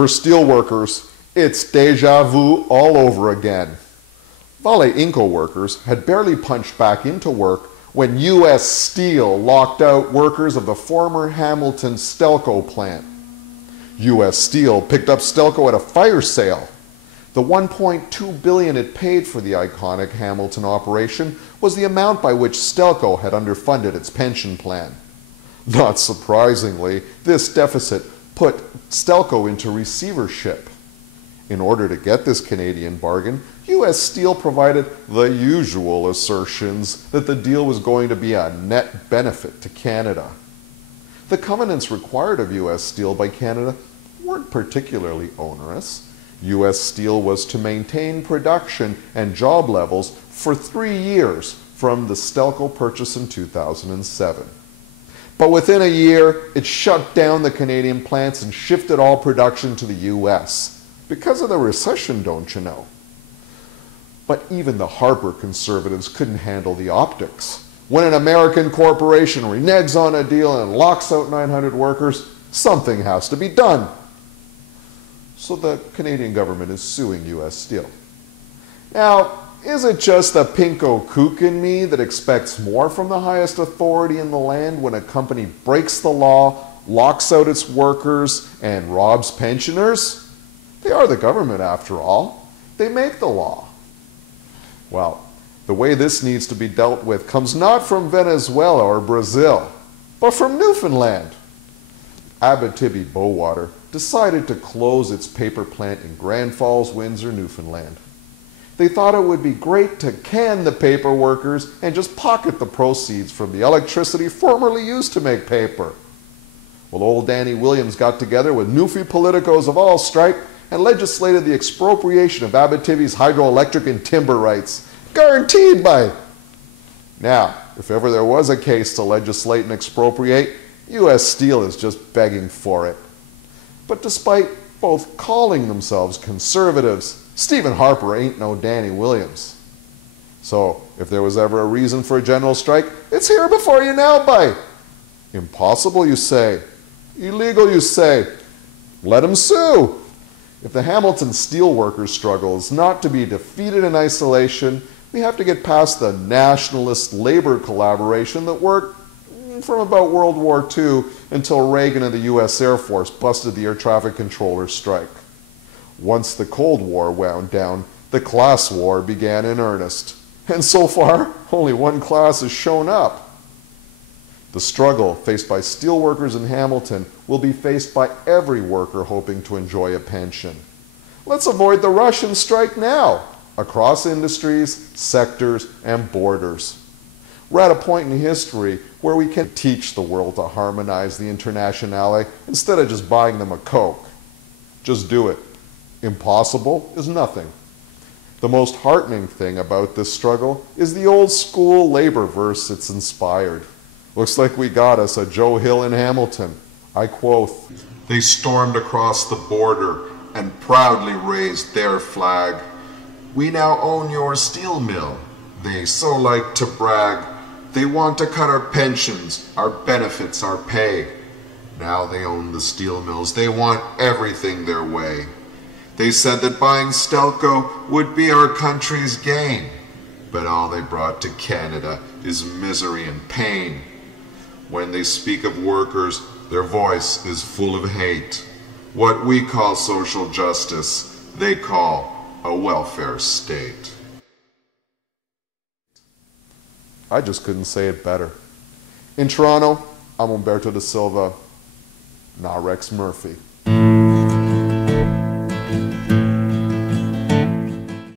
For steelworkers, it's deja vu all over again. Vale Inco workers had barely punched back into work when U.S. Steel locked out workers of the former Hamilton Stelco plant. U.S. Steel picked up Stelco at a fire sale. The $1.2 billion it paid for the iconic Hamilton operation was the amount by which Stelco had underfunded its pension plan. Not surprisingly, this deficit put Stelco into receivership. In order to get this Canadian bargain, U.S. Steel provided the usual assertions that the deal was going to be a net benefit to Canada. The covenants required of U.S. Steel by Canada weren't particularly onerous. U.S. Steel was to maintain production and job levels for 3 years from the Stelco purchase in 2007. But within a year, it shut down the Canadian plants and shifted all production to the U.S. because of the recession, don't you know? But even the Harper conservatives couldn't handle the optics. When an American corporation reneges on a deal and locks out 900 workers, something has to be done. So the Canadian government is suing U.S. Steel. Now, is it just the pinko kook in me that expects more from the highest authority in the land when a company breaks the law, locks out its workers, and robs pensioners? They are the government, after all. They make the law. Well, the way this needs to be dealt with comes not from Venezuela or Brazil, but from Newfoundland. Abitibi-Bowater decided to close its paper plant in Grand Falls, Windsor, Newfoundland. They thought it would be great to can the paper workers and just pocket the proceeds from the electricity formerly used to make paper. Well, old Danny Williams got together with Newfie politicos of all stripe and legislated the expropriation of Abitibi's hydroelectric and timber rights, guaranteed by. Now, if ever there was a case to legislate and expropriate, U.S. Steel is just begging for it. But despite both calling themselves conservatives, Stephen Harper ain't no Danny Williams. So, if there was ever a reason for a general strike, it's here before you now, by. Impossible, you say. Illegal, you say. Let them sue. If the Hamilton steelworkers' struggle is not to be defeated in isolation, we have to get past the nationalist labor collaboration that worked from about World War II until Reagan and the U.S. Air Force busted the air traffic controllers' strike. Once the Cold War wound down, the class war began in earnest. And so far, only one class has shown up. The struggle faced by steelworkers in Hamilton will be faced by every worker hoping to enjoy a pension. Let's avoid the rush and strike now, across industries, sectors, and borders. We're at a point in history where we can teach the world to harmonize the internationale instead of just buying them a Coke. Just do it. Impossible is nothing. The most heartening thing about this struggle is the old school labor verse it's inspired. Looks like we got us a Joe Hill in Hamilton. I quote, "They stormed across the border and proudly raised their flag. We now own your steel mill. They so like to brag. They want to cut our pensions, our benefits, our pay. Now they own the steel mills. They want everything their way. They said that buying Stelco would be our country's gain, but all they brought to Canada is misery and pain. When they speak of workers, their voice is full of hate. What we call social justice, they call a welfare state." I just couldn't say it better. In Toronto, I'm Umberto da Silva, not Rex Murphy.